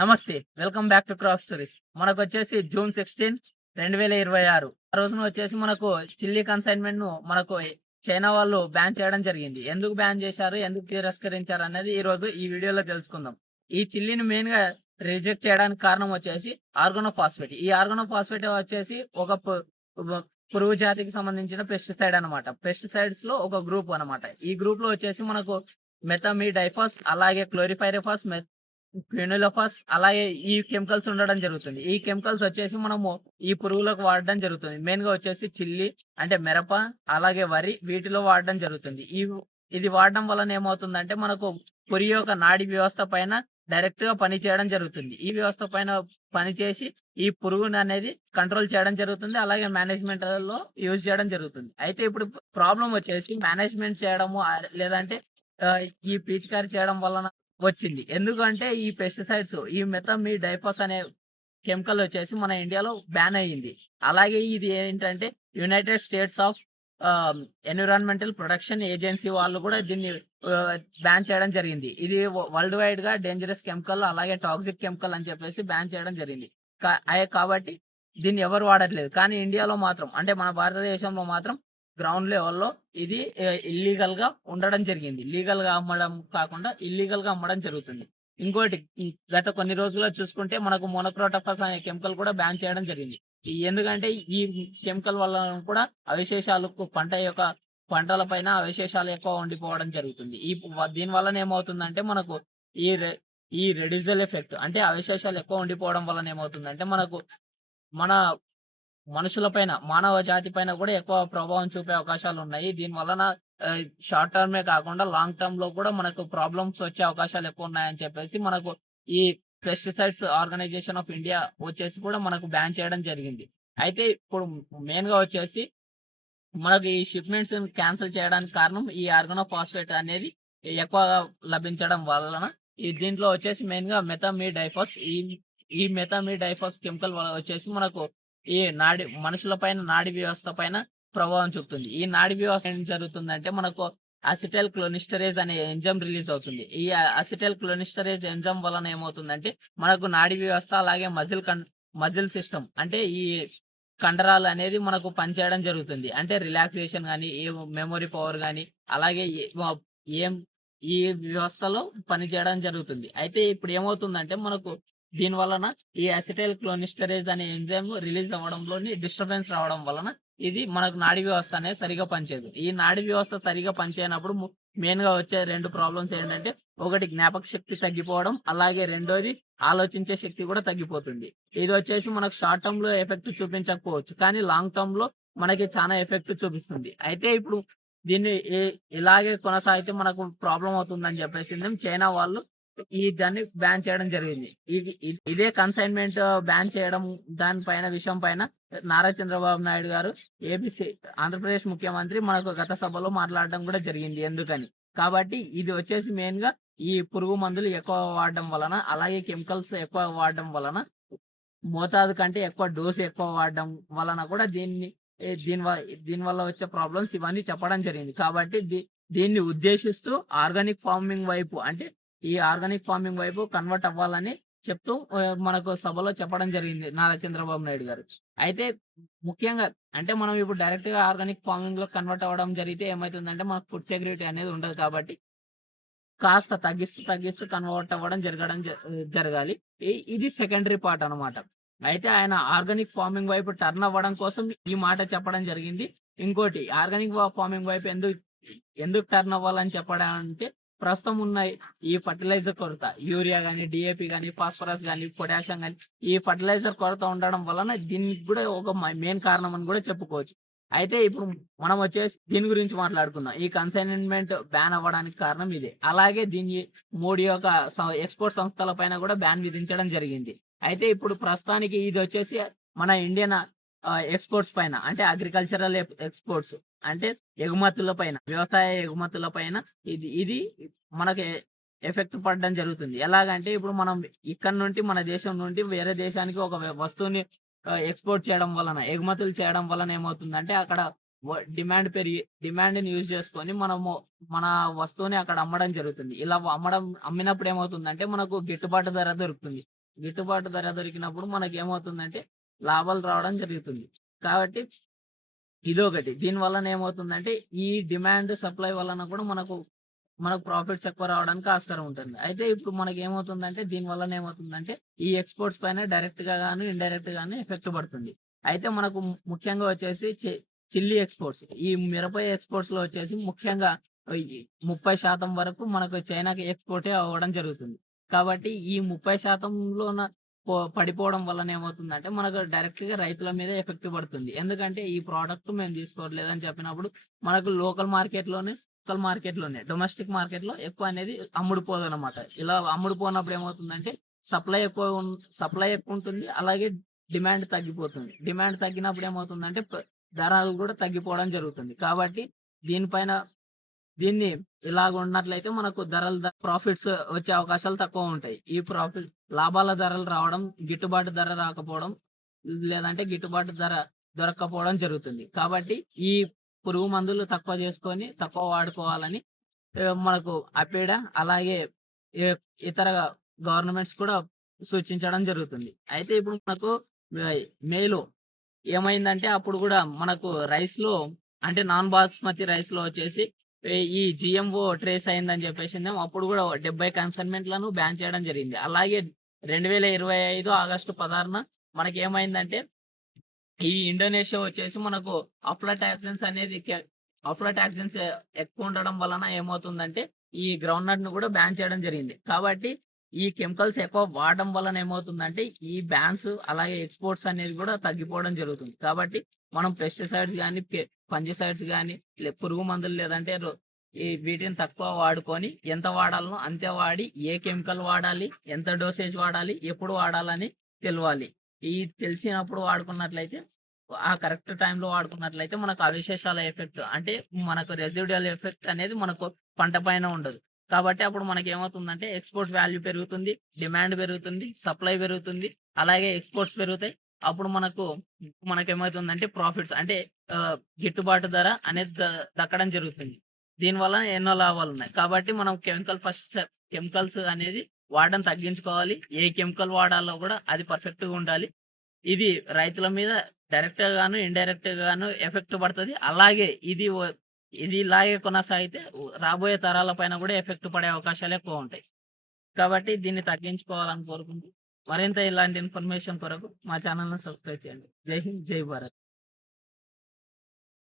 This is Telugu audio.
నమస్తే. Welcome back to crop stories. మనకొచ్చేసి జూన్ 16, 2026 ఆ రోజున వచ్చేసి మనకు చిల్లీ కన్సైన్‌మెంట్‌ను మనకు చైనా వాళ్ళు బ్యాన్ చేయడం జరిగింది. ఎందుకు బ్యాన్ చేశారు? ఎందుకు తిరస్కరించారు? అనేది ఈరోజు ఈ వీడియోలో తెలుసుకుందాం. ఈ చిల్లీని మెయిన్‌గా రిజెక్ట్ చేయడానికి కారణం వచ్చేసి ఆర్గానోఫాస్ఫేట్. ఈ ఆర్గానోఫాస్ఫేట్ వచ్చేసి ఒక వ పురుగు జాతికి సంబంధించిన పెస్టిసైడ్ అనమాట. పెస్టిసైడ్స్‌లో ఒక గ్రూప్ అనమాట. ఈ గ్రూప్‌లో వచ్చేసి మనకు మెథామిడైఫాస్, అలాగే క్లోరిపైరిఫాస్, క్వినోలోఫాస్ అలాగే ఈ కెమికల్స్ ఉండడం జరుగుతుంది. ఈ కెమికల్స్ వచ్చేసి మనము ఈ పురుగులకు వాడడం జరుగుతుంది. మెయిన్‌గా వచ్చేసి చిల్లి అంటే మిరప, అలాగే వరి వీటిలో వాడడం జరుగుతుంది. ఇది వాడడం వలన ఏమవుతుందంటే మనకు పురుగు యొక్క నాడీ వ్యవస్థ పైన డైరెక్ట్‌గా పని చేయడం జరుగుతుంది. ఈ వ్యవస్థ పైన పనిచేసి ఈ పురుగుననేది కంట్రోల్ చేయడం జరుగుతుంది. అలాగే మేనేజ్‌మెంట్‌లో యూజ్ చేయడం జరుగుతుంది. అయితే ఇప్పుడు ప్రాబ్లమ్ వచ్చేసి మేనేజ్‌మెంట్ చేయడము లేదంటే ఈ పిచికారీ చేయడం వలన వచ్చింది. ఎందుకంటే ఈ పెస్టిసైడ్స్ ఈ మెథామిడైఫాస్ అనే కెమికల్ వచ్చేసి మన ఇండియాలో బ్యాన్ అయ్యింది. అలాగే ఇది ఏంటంటే United states of environmental protection agency వాళ్ళు కూడా దీన్ని ఆహ్, బ్యాన్ చేయడం జరిగింది. ఇది వరల్డ్ వైడ్‌గా డేంజరస్ కెమికల్ అలాగే టాక్సిక్ కెమికల్ అని చెప్పేసి బ్యాన్ చేయడం జరిగింది. కాబట్టి దీన్ని ఎవరు వాడట్లేదు. కానీ ఇండియాలో మాత్రం అంటే మన భారతదేశంలో మాత్రం గ్రౌండ్ లెవెల్‌లో ఇది ఇల్లీగల్‌గా ఉండడం జరిగింది. లీగల్‌గా అమ్మడం కాకుండా ఇల్లీగల్‌గా అమ్మడం జరుగుతుంది. ఇంకోటి గత కొన్ని రోజుల్లో చూసుకుంటే మనకు మోనోక్రోటోఫాస్ అనే కెమికల్ కూడా బ్యాన్ చేయడం జరిగింది. ఎందుకంటే ఈ కెమికల్ వల్ల కూడా అవశేషాలకు పంటల పైన అవశేషాలు ఎక్కువ ఉండిపోవడం జరుగుతుంది. దీని వలన ఏమవుతుందంటే మనకు ఈ రె ఈ రెడ్యూసల్ ఎఫెక్ట్ అంటే అవశేషాలు ఎక్కువ ఉండిపోవడం వలన ఏమవుతుందంటే మనకు మన మనుషుల పైన, మానవ జాతి పైన కూడా ఎక్కువ ప్రభావం చూపే అవకాశాలున్నాయి. దీని వలన షార్ట్ టర్మే కాకుండా లాంగ్ టర్మ్‌లో కూడా మనకు ప్రాబ్లమ్స్ వచ్చే అవకాశాలు ఎక్కువున్నాయని చెప్పేసి మనకు ఈ పెస్టిసైడ్స్ ఆర్గనైజేషన్ ఆఫ్ ఇండియా వచ్చేసి కూడా మనకు బ్యాన్ చేయడం జరిగింది. అయితే ఇప్పుడు మెయిన్‌గా వచ్చేసి మనకు ఈ షిప్‌మెంట్స్‌ని క్యాన్సెల్ చేయడానికి కారణం ఈ ఆర్గానోఫాస్ఫేట్ అనేది ఎక్కువగా లభించడం వలన దీంట్లో వచ్చేసి మెయిన్‌గా మెథామిడైఫాస్ ఈ మెథామిడైఫాస్ కెమికల్ వచ్చేసి మనకు ఈ మనుషుల పైన నాడీ వ్యవస్థ పైన ప్రభావం చూపుతుంది. ఈ నాడీ వ్యవస్థ ఏం జరుగుతుందంటే మనకు అసిటైల్ క్లోనిస్టరేజ్ అనే ఎంజైమ్ రిలీజ్ అవుతుంది. ఈ అసిటైల్ క్లోనిస్టరేజ్ ఎంజైమ్ వలన ఏమవుతుందంటే మనకు నాడీ వ్యవస్థ అలాగే మజిల్ సిస్టమ్ అంటే ఈ కండరాలనేది మనకు పనిచేయడం జరుగుతుంది. అంటే రిలాక్సేషన్ గాని, మెమరీ పవర్ గాని, అలాగే ఏం ఈ వ్యవస్థలో పనిచేయడం జరుగుతుంది. అయితే ఇప్పుడు ఏమవుతుందంటే మనకు దీని వలన ఈ అసిటైల్ క్లోనిస్టరేజ్ అనే ఎంజైమ్ రిలీజ్ అవ్వడంలోని డిస్టర్బెన్స్ రావడం వలన ఇది మనకు నాడీ వ్యవస్థ అనేది సరిగ్గా పనిచేయదు. ఈ నాడీ వ్యవస్థ సరిగ్గా పనిచేయనప్పుడు మెయిన్‌గా వచ్చే 2 ప్రాబ్లమ్స్ ఏంటంటే ఒకటి జ్ఞాపక శక్తి తగ్గిపోవడం, అలాగే రెండోది ఆలోచించే శక్తి కూడా తగ్గిపోతుంది. ఇదొచ్చేసి మనకు షార్ట్ టర్మ్‌లో ఎఫెక్ట్ చూపించకపోవచ్చు. కానీ లాంగ్ టర్మ్‌లో మనకి చానా ఎఫెక్ట్ చూపిస్తుంది. అయితే ఇప్పుడు దీన్ని ఇలాగే కొనసాగితే మనకు ప్రాబ్లమ్ అవుతుందని చెప్పేసి చైనా వాళ్ళు దాన్ని బ్యాన్ చేయడం జరిగింది. ఇదే కన్సైన్‌మెంట్ బ్యాన్ చేయడం విషయం పైన నారా చంద్రబాబు నాయుడు గారు ఆంధ్రప్రదేశ్ ముఖ్యమంత్రి మనకు గత సభలో మాట్లాడడం కూడా జరిగింది ఎందుకని. కాబట్టి ఇది వచ్చేసి మెయిన్‌గా ఈ పురుగు మందులు ఎక్కువ వాడడం వలన, అలాగే కెమికల్స్ ఎక్కువ వాడడం వలన, మోతాదు కంటే ఎక్కువ డోస్ ఎక్కువ వాడడం వలన కూడా ఏ దీని వ దీనివల్ల వచ్చే ప్రాబ్లమ్స్ ఇవన్నీ చెప్పడం జరిగింది. కాబట్టి దీన్ని ఉద్దేశిస్తూ ఆర్గానిక్ ఫార్మింగ్ వైపు అంటే ఈ ఆర్గానిక్ ఫార్మింగ్ వైపు కన్వర్ట్ అవ్వాలని చెప్తూ మనకు సభలో చెప్పడం జరిగింది నారా చంద్రబాబు నాయుడు గారు. అయితే ముఖ్యంగా అంటే మనం ఇప్పుడు డైరెక్ట్‌గా ఆర్గానిక్ ఫార్మింగ్‌లో కన్వర్ట్ అవ్వడం జరిగితే ఏమైతుందంటే మనకు ఫుడ్ సెక్యూరిటీ అనేది ఉండదు కాబట్టి కాస్త తగ్గిస్తూ కన్వర్ట్ అవ్వడం జరగాలి. ఇది సెకండరీ పార్ట్ అనమాట. అయితే ఆయన ఆర్గానిక్ ఫార్మింగ్ వైపు టర్న్ అవ్వడం కోసం ఈ మాట చెప్పడం జరిగింది. ఇంకోటి ఆర్గానిక్ ఫార్మింగ్ వైపు ఎందుకు టర్న్ అవ్వాలని చెప్పడంటే ప్రస్తుతం ఉన్న ఈ ఫెర్టిలైజర్ కొరత యూరియా గాని, డీఏపీ గాని, ఫాస్ఫరస్ గాని, పొటాషియం గాని ఈ ఫెర్టిలైజర్ కొరత ఉండడం వలన దీనికి కూడా ఒక మెయిన్ కారణం అని కూడా చెప్పుకోవచ్చు. అయితే ఇప్పుడు మనం వచ్చేసి దీని గురించి మాట్లాడుకుందాం. ఈ కన్సైన్‌మెంట్ బ్యాన్ అవ్వడానికి కారణం ఇదే. అలాగే దీన్ని 3 యొక్క ఎక్స్‌పోర్ట్ సంస్థల పైన కూడా బ్యాన్ విధించడం జరిగింది. అయితే ఇప్పుడు ప్రస్తుతానికి ఇదొచ్చేసి మన ఇండియన్ ఎక్స్‌పోర్ట్స్ పైన అంటే అగ్రికల్చరల్ ఎక్స్‌పోర్ట్స్ అంటే ఎగుమతుల పైన, వ్యవసాయ ఎగుమతుల పైన ఇది మనకి ఎఫెక్ట్ పడడం జరుగుతుంది. ఎలాగంటే ఇప్పుడు మనం ఇక్కడి నుండి మన దేశం నుండి వేరే దేశానికి ఒక వస్తువుని ఎక్స్‌పోర్ట్ చేయడం వలన, ఎగుమతులు చేయడం వలన ఏమవుతుందంటే అక్కడ డిమాండ్ పెరిగి డిమాండ్‌ని యూజ్ చేసుకొని మనము మన వస్తువుని అక్కడ అమ్మడం జరుగుతుంది. ఇలా అమ్మినప్పుడు ఏమవుతుందంటే మనకు గిట్టుబాటు ధర దొరుకుతుంది. గిట్టుబాటు ధర దొరికినప్పుడు మనకేమవుతుందంటే లాభాలు రావడం జరుగుతుంది. కాబట్టి ఇదొకటి. దీని వలన ఏమవుతుందంటే ఈ డిమాండ్, సప్లై వలన కూడా మనకు ప్రాఫిట్స్ ఎక్కువ రావడానికి ఆస్కారం ఉంటుంది. అయితే ఇప్పుడు మనకేమవుతుందంటే దీని వలన ఏమవుతుందంటే ఈ ఎక్స్‌పోర్ట్స్ పైన డైరెక్ట్‌గా గాని, ఇండైరెక్ట్‌గా గాని ఎఫెక్ట్ పడుతుంది. అయితే మనకు ముఖ్యంగా వచ్చేసి చిల్లీ ఎక్స్‌పోర్ట్స్. ఈ మిరప ఎక్స్‌పోర్ట్స్‌లో వచ్చేసి ముఖ్యంగా ఈ 30% వరకు మనకు చైనాకి ఎక్స్‌పోర్టే అవ్వడం జరుగుతుంది. కాబట్టి ఈ 30%లోన పడిపోవడం వలన ఏమవుతుందంటే మనకు డైరెక్ట్‌గా రైతుల మీదే ఎఫెక్ట్ పడుతుంది. ఎందుకంటే ఈ ప్రొడక్ట్ మేము తీసుకోవట్లేదని చెప్పినప్పుడు మనకు లోకల్ మార్కెట్‌లోనే డొమెస్టిక్ మార్కెట్‌లో ఎక్కువ అనేది అమ్ముడుపోదనమాట. ఇలా అమ్ముడుపోనప్పుడు ఏమవుతుందంటే సప్లై ఎక్కువుంటుంది. అలాగే డిమాండ్ తగ్గిపోతుంది. డిమాండ్ తగ్గినప్పుడు ఏమవుతుందంటే ధరలు కూడా తగ్గిపోవడం జరుగుతుంది. కాబట్టి దీనిపైన దీన్ని ఇలాగ ఉన్నట్లయితే మనకు ప్రాఫిట్స్ వచ్చే అవకాశాలు తక్కువుంటాయి. లాభాల ధరలు రావడం, గిట్టుబాటు ధర రాకపోవడం, లేదంటే గిట్టుబాటు ధర దొరక్కపోవడం జరుగుతుంది. కాబట్టి ఈ పురుగు మందులు తక్కువ చేసుకొని, తక్కువ వాడుకోవాలని మనకు అపీడ అలాగే ఇ ఇతర గవర్నమెంట్స్ కూడా సూచించడం జరుగుతుంది. అయితే ఇప్పుడు మనకు ఆహ్, మేలో ఏమైందంటే అప్పుడు గూడా మనకు రైస్‌లో అంటే నాన్ బాస్మతి రైస్‌లో వచ్చేసి ఈ జీఎంఓ ట్రేస్ అయిందని జెప్పేసిందేమో అప్పుడు గూడా 70 కన్సైన్‌మెంట్‌లను బ్యాన్ చేయడం జరిగింది. అలాగే 2025 ఆగస్టు 16న మనకేమైందంటే ఈ ఇండోనేషియా వచ్చేసి మనకు అఫ్లాటాక్సిన్స్ అనేది అఫ్లాటాక్సిన్స్ ఎక్కువుండడం వలన ఏమవుతుందంటే, ఈ గ్రౌండ్ నట్‌ని గూడా బ్యాన్ చేయడం జరిగింది. కాబట్టి ఈ కెమికల్స్ ఎక్కువ వాడడం వలన ఏమవుతుందంటే, ఈ బ్యాన్స్ అలాగే ఎక్స్‌పోర్ట్స్ అనేవి గూడా తగ్గిపోవడం జరుగుతుంది. కాబట్టి మనం పెస్టిసైడ్స్ గాని, ఫంగిసైడ్స్ గాని, పురుగు మందులు లేదంటే వీటిని తక్కువ వాడుకొని ఎంత వాడాలనో అంతే వాడి, ఏ కెమికల్ వాడాలి, ఎంత డోసేజ్ వాడాలి, ఎప్పుడు వాడాలని తెలవాలి. తెలిసినప్పుడు వాడుకున్నట్లయితే, ఆ కరెక్ట్ టైంలో వాడుకున్నట్లయితే మనకు అవశేషాల ఎఫెక్ట్ అంటే మనకు రెసిడ్యుయల్ ఎఫెక్ట్ అనేది మనకు పంట పైన ఉండదు. కాబట్టి అప్పుడు మనకేమవుతుందంటే ఎక్స్‌పోర్ట్ వాల్యూ పెరుగుతుంది, డిమాండ్ పెరుగుతుంది, సప్లై పెరుగుతుంది. అలాగే ఎక్స్‌పోర్ట్స్ పెరుగుతాయి. అప్పుడు మనకేమవుతుందంటే ప్రాఫిట్స్ అంటే గిట్టుబాటు ధర అనేది దక్కడం జరుగుతుంది. దీనివల్ల ఎన్నో లాభాలున్నాయి. కాబట్టి మనం కెమికల్స్ అనేది వాడడం తగ్గించుకోవాలి. ఏ కెమికల్ వాడాలో గూడా అది పర్ఫెక్ట్‌గా ఉండాలి. ఇది రైతుల మీద డైరెక్ట్‌గా గాను, ఇండైరెక్ట్‌గా గాను ఎఫెక్ట్ పడతది. అలాగే ఇది ఇలాగే కొనసాగితే రాబోయే తరాల పైన గూడా ఎఫెక్ట్ పడే అవకాశాలు ఎక్కువుంటాయి. కాబట్టి దీన్ని తగ్గించుకోవాలని కోరుకుంటూ, మరింత ఇలాంటి ఇన్ఫర్మేషన్ కొరకు మా ఛానెల్‌ని సబ్స్క్రైబ్ చేయండి. జై హింద్, జై భారత్.